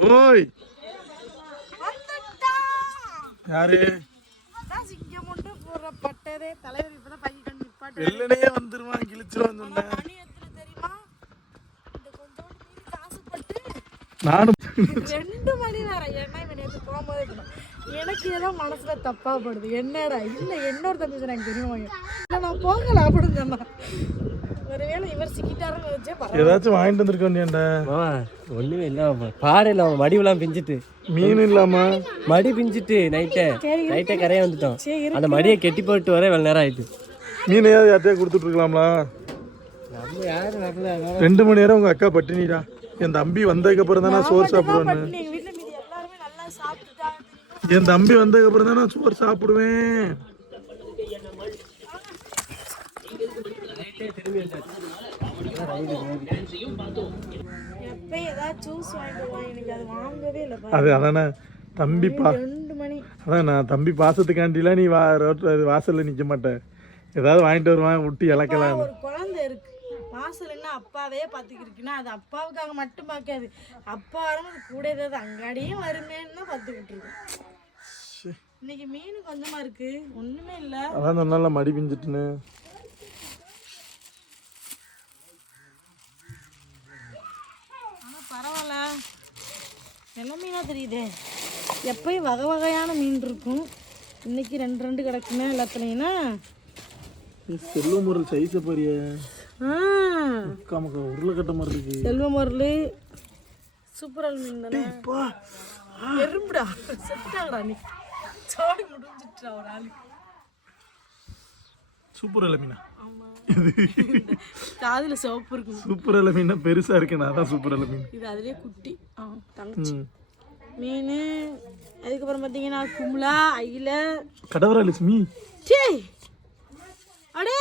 ஓய். யாரு? வெள்ளனையே வந்துருவான் கிழிச்சிருவான் சொன்னேன். நானும். ரெண்டு மணி நேரம் ஏன்னா இவன் நேற்று போகும்போதே. எனக்கு ஏதோ மனசுல தப்பா படுது. என்னடா? இல்ல என்னோட தம்பி எனக்கு தெரியும். இல்ல நான் போகல அப்படின்னு சொன்னான். ஏதாச்சும் வாங்கிட்டு வந்திருக்க வேண்டியண்டா ஒண்ணுமே இல்ல மாமா பாரு இல்ல அவன் மடிவெல்லாம் பிஞ்சிட்டு. மீன் இல்லாம? மடி பிஞ்சிட்டு நைட்டே நைட்டே கரையா வந்துட்டோம். அந்த மடியை கெட்டி போட்டு வர இவ்வளவு நேரம் ஆயிட்டு. மீனையாவது யார்ட்டையா கொடுத்துட்டு இருக்கலாம்ல நம்ம யாரும் வரல ரெண்டு மணி நேரம் உங்க அக்கா பட்டினிடா. என் தம்பி வந்ததுக்கு அப்புறம் தான் நான் சோறு சாப்பிடுவேன் பட்டினி. எங்க வீட்டுல மீதி எல்லாருமே நல்லா சாப்பிட்டுட்டாங்க. என் தம்பி வந்ததுக்கு அப்புறம் தான் நான் சோறு சாப்பிடுவேன் எப்பயும் ஏதாவது ஜூஸ் வாங்கிட்டு வருவான் எனக்கு அது அதானே தம்பி பா அதான் நான் தம்பி பாசத்துக்காண்டிலாம் நீ வா ரோட்ல வாசல்ல நிக்க மாட்டேன் ஏதாவது வாங்கிட்டு வருவான் விட்டு இழக்கலாம் குழந்தை இருக்கு. வாசல் என்ன அப்பாவே பார்த்துக்கிருக்குன்னா அது அப்பாவுக்காக மட்டும் பார்க்காது அப்பா வரும்போது கூட ஏதாவது அங்காடியும் வருமேன்னு தான் பார்த்துக்கிட்டு இருக்கு இன்னைக்கு மீன் கொஞ்சமா இருக்கு. ஒண்ணுமே இல்ல. அதான் சொன்னால மடி பிஞ்சிட்டுன்னு ஆனா பரவாயில்ல. என்ன மீனா தெரியுதே? எப்பயும் வகை வகையான மீன் இருக்கும். இன்னைக்கு ரெண்டு ரெண்டு கிடக்குமே எல்லாத்துலயும்னா. செல்வ முருள் சைஸ பாரிய ஆ. காமக்கா உருளைக்கட்ட மாதிரி இருக்கு. செல்வமரல் சூப்பரல் மீன் தானே. எறும்புடா செத்தாங்கடா நீ. சோடி முடிஞ்சிட்டா ஒரு ஆளு. சூப்பர் இலை மீனா காதுல சிவப்பு இருக்கும்? சூப்பர் இலை மீனா பெருசா இருக்கு. நான் அதான் சூப்பர் இலை மீன் இது அதுலயே குட்டி. தங்கச்சி. மீன் அதுக்கப்புறம் பார்த்தீங்கன்னா கும்ளா அயில. கடவராளி மீ சே அடே!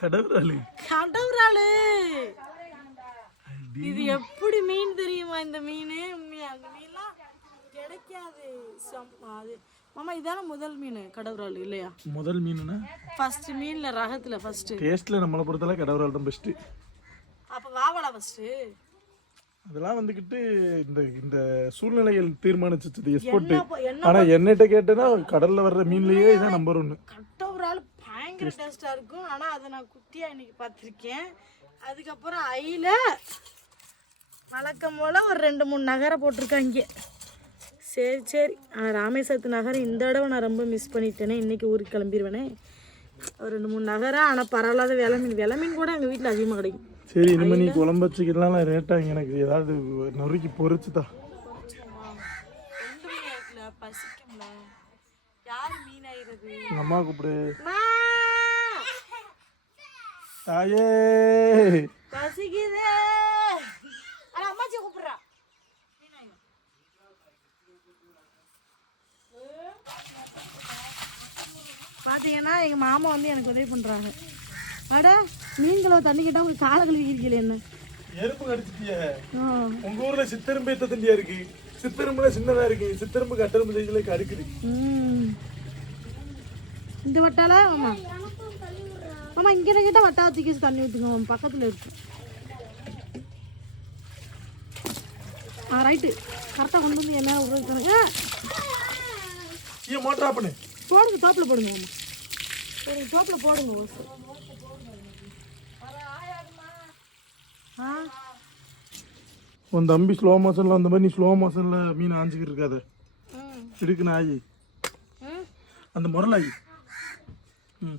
கடவராளி. கடவுராளு! இது எப்படி மீன் தெரியுமா இந்த மீன்? உண்மையா அந்த மீன்லாம் கிடைக்காது. அது மாமா இதான முதல் மீன் கடவுராள் இல்லையா? முதல் மீனுனா? ஃபர்ஸ்ட் மீன்ல ரகத்துல ஃபர்ஸ்ட் டேஸ்ட்ல நம்மளை பொறுத்தல கடவரால் தான் பெஸ்ட் அப்ப வாவலா ஃபர்ஸ்ட் அதெல்லாம் வந்துக்கிட்டு இந்த இந்த சூழ்நிலைகள் என்ன என்ன ஆனா என்னட்ட கேட்டேன்னா கடல்ல வர்ற மீன்லயே இதான் நம்பர் ஒன்னு கடவுராள் பயங்கர டேஸ்டா இருக்கும். ஆனா அதை நான் குட்டியா இன்னைக்கு பார்த்திருக்கேன். அதுக்கப்புறம் ஐல வழக்கம் போல ஒரு ரெண்டு மூணு நகரை போட்டிருக்காங்க சரி சரி. ராமேஸ்வரத்து நகரம் இந்த தடவை நான் ரொம்ப மிஸ் பண்ணிட்டேனே. இன்னைக்கு ஊருக்கு கிளம்பிடுவேனே ஒரு ரெண்டு மூணு நகரம் ஆனால் பரவாயில்லாத விலை மீன். விலை மீன் கூட எங்கள் வீட்டில் அதிகமாக கிடைக்கும். சரி இனிமே நீ குழம்பு வச்சுக்கலாம் ரேட்டா எனக்கு ஏதாவது நொறுக்கி எங்க அம்மா கூப்பிடு. தாயே! பசிக்குதே. அம்மாச்சி கூப்பிடுறா. பார்த்தீங்கன்னா எங்கள் மாமா வந்து எனக்கு உதவி பண்ணுறாங்க அட நீங்களோ தண்ணி கேட்டால் உங்களுக்கு காலை கழுவிக்கிறீங்களே என்ன? எறும்பு கடிச்சிட்டிய. உங்க ஊர்ல சித்தெரும்பு எத்த தண்டியா இருக்கு? சித்தெரும்புல சின்னதா இருக்கு. சித்தெரும்பு கட்டெரும்பு சைஸ்ல கடுக்குது. இந்த வட்டால ஆமா. ஆமா இங்க கிட்ட வட்டா தூக்கி தண்ணி ஊத்துங்க. பக்கத்துல இருக்கு. ஆ ரைட்டு கரெக்டாக கொண்டு வந்து என்ன உபயோகிக்கணும் ஆ, ஏன் மோட்டர் பண்ணு போடுங்க தோப்பில் போடுங்க மாமா. போடுங்க தோப்பில் போடுங்க ஓசு ஆ? உன் தம்பி ஸ்லோ மோஷன்ல அந்த மாதிரி நீ ஸ்லோ மோஷன்ல மீன் ஆஞ்சிக்கிட்டு இருக்காத. ம் இடுக்கு நாயி. ம் அந்த முரலாயி ம்.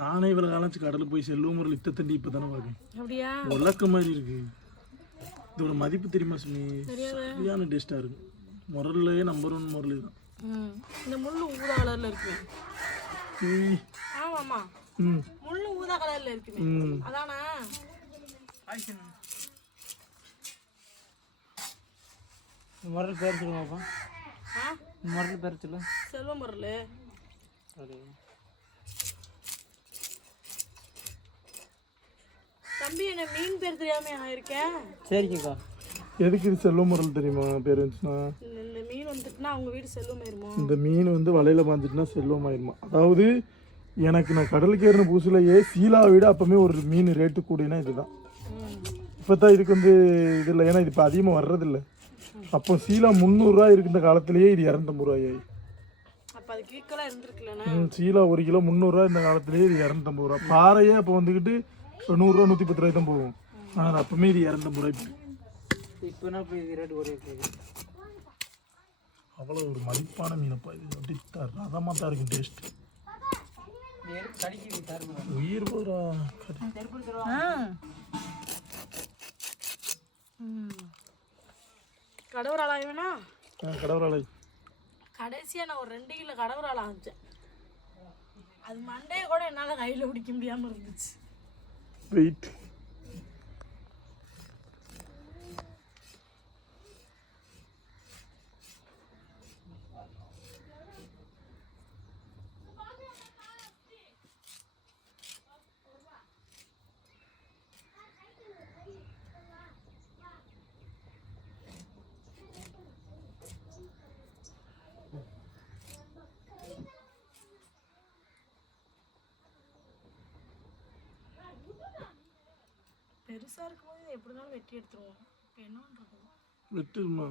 நானே இவ்வளவு காலச்சு கடலுக்கு போய் செல்வம் முரல் இத்த தண்டி இப்போ தானே பார்க்கேன் உலக்க மாதிரி இருக்கு. இதோட மதிப்பு தெரியுமா சுமி. சரியான டேஸ்டா இருக்கு. முரல்லையே நம்பர் ஒன் முரல் தான் இந்த முள்ளு ஊதா கலர்ல இருக்கு ஈ, ஆமாம்மா. ம். முள்ளு ஊதா கலர்ல இருக்குமே. ம். அதானா? முரல் பேர் சொல்லுவாப்பா ஆ? முரல் பேர் சொல்லு. செல்வம் பொருள் தம்பி என்ன மீன் பேர் தெரியாம நான் இருக்கேன் சரிங்கக்கா எதுக்கு இது செல்வம் முரல் தெரியுமா? பேர் மீன் வந்துட்டுனா அவங்க வீடு செல்வம் ஆயிருமோ இந்த மீன் வந்து வலையில பாஞ்சிட்டுனா செல்வம் ஆயிருமா அதாவது எனக்கு நான் கடலுக்கு ஏறின புதுசுலயே சீலா விட அப்பவுமே ஒரு மீன் ரேட்டு கூடினா இதுதான். இப்போ தான் இதுக்கு வந்து இது இல்லை. ஏன்னா இது இப்போ அதிகமாக வர்றதில்ல. அப்போ சீலா முந்நூறுரூவா இருக்கின்ற காலத்திலேயே இது இரநூத்தம்பது ரூபாய் சீலா ஒரு கிலோ முந்நூறுரூவா இந்த காலத்திலேயே இது இரநூத்தம்பது ரூபா பாறையே அப்போ வந்துக்கிட்டு நூறுரூவா நூற்றி பத்து ரூபாய் தான் போகும். ஆனால் அப்பவுமே இது இரநூத்தம்பது ரூபாய்க்கு. இப்போனா போய் ரேட் ஒரே போகுது அவ்வளோ ஒரு மதிப்பான மீனப்பா இது. அப்படி த- ரதமா தான் இருக்கும் டேஸ்ட் உயிர் போகிறா கடவுராளா வேணா கடவுளாலை கடைசியா நான் ஒரு ரெண்டு கிலோ கடவுராளா ஆச்சேன் அது மண்டையை கூட என்னால கையில பிடிக்க முடியாம இருந்துச்சு. வெயிட் பெருசா இருக்கும்போது இதை எப்படினாலும் வெட்டி எடுத்துருவோம். இப்போ என்ன பண்றது? வெட்டுமா?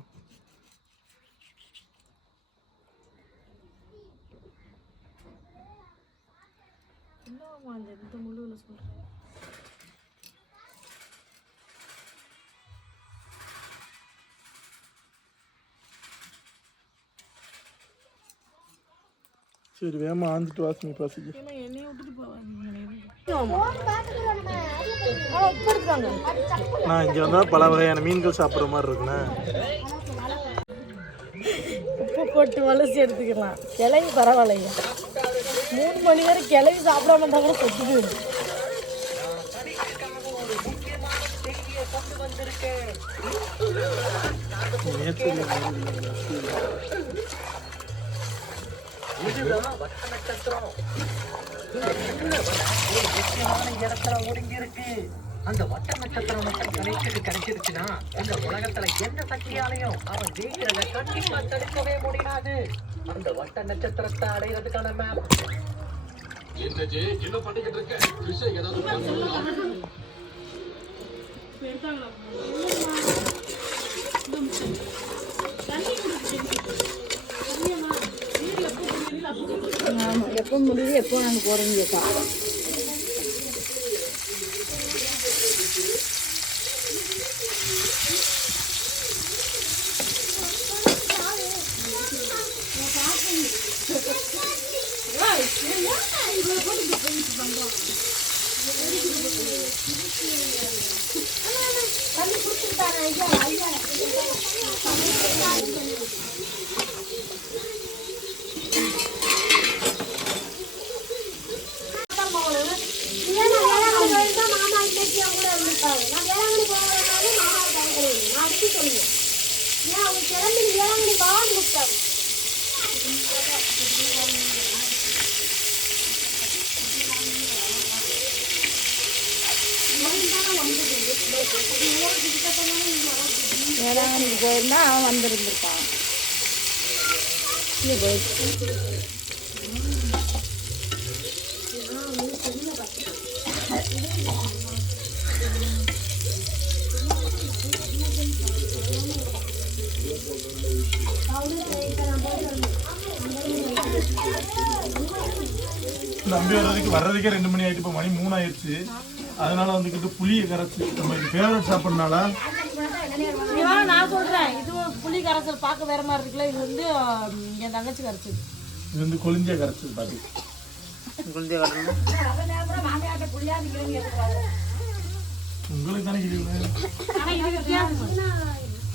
என்னவாமா அந்த இந்த முள்ளுவில் சொல்றேன் சரி வேகமாக ஆஞ்சிட்டு வாசனை பசிக்கு. என்னைய விட்டுட்டு போவாங்க நான் இங்கே வந்தால் பல வகையான மீன்கள் சாப்பிட்ற மாதிரி இருக்குண்ணே. உப்பு போட்டு வலசி எடுத்துக்கலாம். கிளவி பரவாயில்லைங்க மூணு மணி வரை கிளவி சாப்பிடாம இருந்தா கூட கொத்துது நேற்று இடத்துல ஒடுங்கி இருக்கு அந்த வட்ட நட்சத்திரம் மட்டும் கிடைச்சிட்டு கிடைச்சிருச்சுன்னா இந்த உலகத்துல எந்த சக்தியாலையும் அவன் ஜெயிக்கிறத கண்டிப்பா தடுக்கவே முடியாது. அந்த வட்ட நட்சத்திரத்தை அடையிறதுக்கான மேப் எப்போ முடியுது எப்போ நாங்கள் போகிறோம் கேட்டா வேளாங்கண்ணிக்கு போயிருந்தா அவன் வந்திருந்திருப்பான் நம்பி வர்றதுக்கு வர்றதுக்கே ரெண்டு மணி ஆயிட்டு இப்போ மணி மூணு ஆயிடுச்சு அதனால வந்துக்கிட்டு புளியை கரைச்சி நம்ம ஃபேவரட் சாப்பிட்றதுனால நான் சொல்றேன். இது புளி கரைசல் பார்க்க வேற மாதிரி இருக்குல்ல இது வந்து என் தங்கச்சி கரைச்சது. இது வந்து கொளிஞ்சிய கரைச்சது பாட்டி. குழந்தைய வரணும் உங்களுக்கு தானே இது ஆனா இது வித்தியாசமா.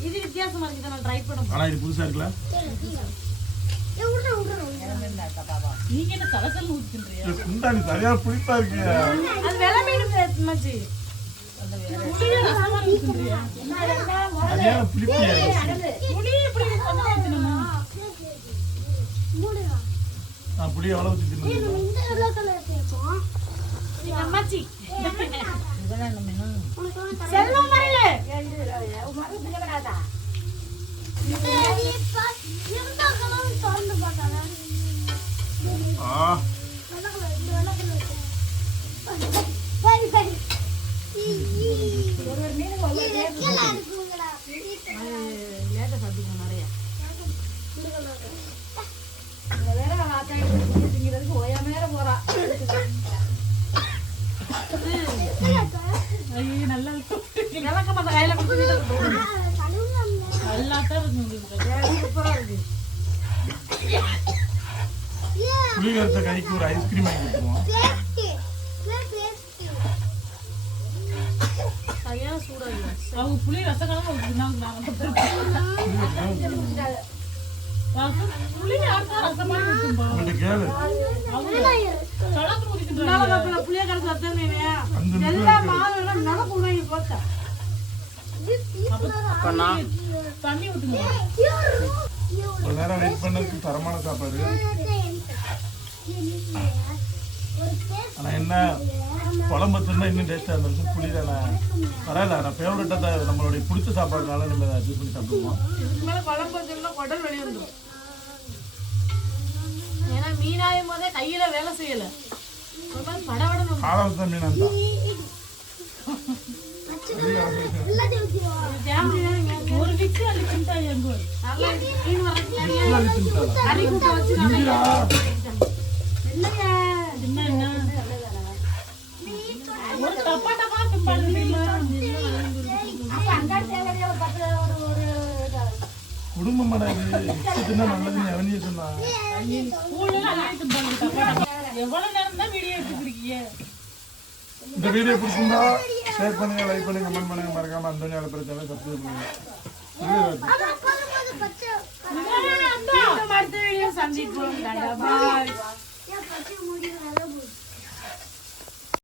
இது வித்தியாசமா இருக்கு. நான் ட்ரை பண்ண ஆனால் இது புதுசாக இருக்குல்ல? நீங்க என்ன கரைசல் ஊத்துறீங்க சரியா புளிப்பா இருக்கு அது வெலை மீன் மச்சி. புளிய ரசமா ஊத்துறீங்க சரியான புளிப்பியா இருக்கு புளி எப்படி ஒரு ஒரு லேட்டை சாப்பிட்டுக்கணும் நிறைய வேற ஆட்டாடு திங்கிறதுக்கு ஓயா மேல நல்லா இருக்கும் விளக்க மாட்டேன் கையில இருக்கு உங்களுக்கு இருக்கு கைக்கு ஒரு ஐஸ்கிரீம் வாங்கி கொடுத்துருவோம் கலந்து ஊதிக்கிட்டு நாளை மாப்பிள்ள புளிய அந்த எல்லா தண்ணி நேரம் வெயிட் பண்ணதுக்கு தரமான சாப்பாடு. ஆனா என்ன? குழம்பு வச்சிருந்தா இன்னும் டேஸ்டா இருந்திருக்கும். புளி தானே பரவாயில்ல நான் ஃபேவரட்டா தான் நம்மளுடைய பிடிச்ச சாப்பாடுனால நம்ம அதை அட்ஜஸ்ட் பண்ணி சாப்பிடுவோம். குழம்பு வச்சோம்னா குடல் வெளியே வந்துடும் ஏன்னா மீனாயும் போதே கையில வேலை செய்யல. தான் தான் இங்க ஒரு மிக்ஸி அள்ளி தின்ட்டா எங்க நல்லா மீன் வச்சு நல்லா என்னங்க என்ன என்ன ஒரு டப்பா டப்பா திம்பாடு தெரியுமா குடும்பம் இது நல்லதுன்னு அவனியே சொன்னான் எவ்வளவு நேரம் தான் வீடியோ எடுத்துக்கிறீங்க இந்த வீடியோ பிடிச்சிருந்தா ஷேர் பண்ணுங்க லைக் பண்ணுங்க கமெண்ட் பண்ணுங்க மறக்காம சப்ஸ்கிரைப் பண்ணுங்க அடுத்த வீடியோ சந்திப்போம்